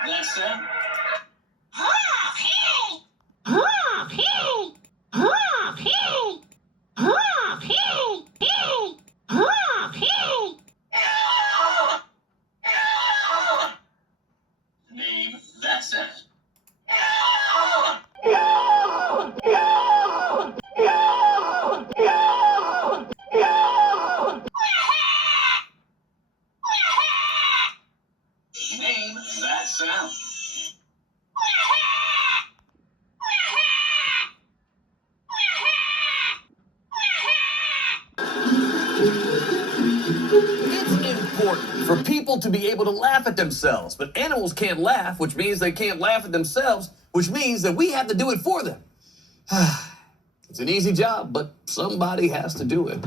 that sound? Name that sound. Name that sound. It's important for people to be able to laugh at themselves, but animals can't laugh, which means they can't laugh at themselves, which means that we have to do it for them. It's an easy job, but somebody has to do it.